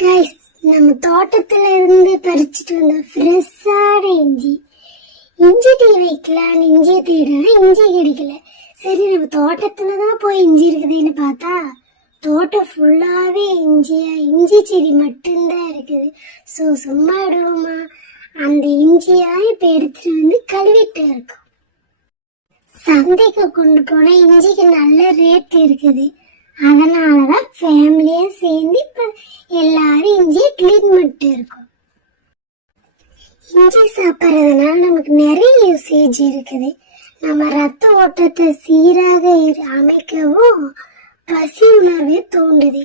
Guys, நம்ம தோட்டத்துல இருந்து பறிச்சுட்டு வந்த ஃப்ரெஷ்ஷான இஞ்சி டீ வைக்கலான்னு இஞ்சியை தேடினா இஞ்சி கிடைக்கல. சரி, நம்ம தோட்டத்துலதான் போய் இஞ்சி இருக்குதுன்னு பார்த்தா தோட்டம் ஃபுல்லாவே இஞ்சி செடி மட்டும்தான் இருக்குது. ஸோ சும்மா விடுவோமா? அந்த இஞ்சியா இப்ப எடுத்துட்டு வந்து கழுவிட்டு இருக்கோம். சந்தைக்கு கொண்டு போன இஞ்சிக்கு நல்ல ரேட் இருக்குது. அதனாலதான் ஃபேமிலியா சேர்ந்து இப்ப எல்லாரும் இஞ்சியை கிளீன் பண்ணிட்டு இருக்கோம். இஞ்சி சாப்பிட்றதுனால நமக்கு நிறைய யூசேஜ் இருக்குது. நம்ம ரத்த ஓட்டத்தை சீராக அமைக்கவும் பசி உணர்வே தோண்டுது.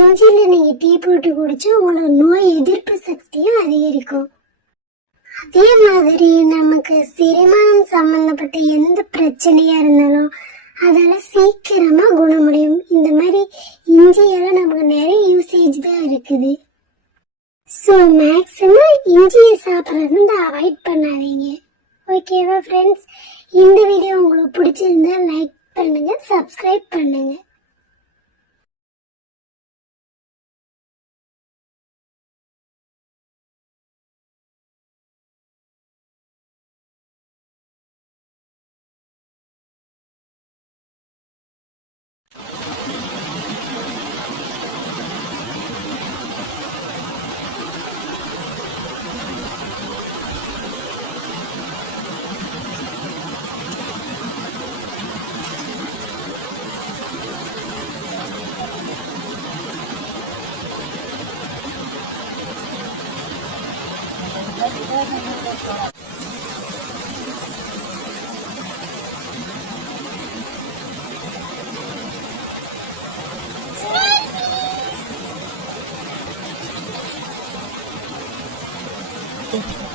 இஞ்சியில நீங்க டீ போட்டு குடிச்சா உங்களுக்கு நோய் எதிர்ப்பு சக்தியும் அதிகரிக்கும். அதே மாதிரி நமக்கு செரிமானம் சம்பந்தப்பட்ட எந்த பிரச்சனையா இருந்தாலும் அதெல்லாம் சீக்கிரமா குணமடையும். இந்த மாதிரி இஞ்சியால நமக்கு நிறைய யூசேஜ் தான் இருக்குது. ஸோ மேக்ஸிமம் இஞ்சியை சாப்பிட்றது அவாய்ட் பண்ணாதீங்க. ஓகேவா ஃப்ரெண்ட்ஸ்? இந்த வீடியோ உங்களுக்கு பிடிச்சிருந்தா லைக் பண்ணுங்க, சப்ஸ்கிரைப் பண்ணுங்க. Thank you.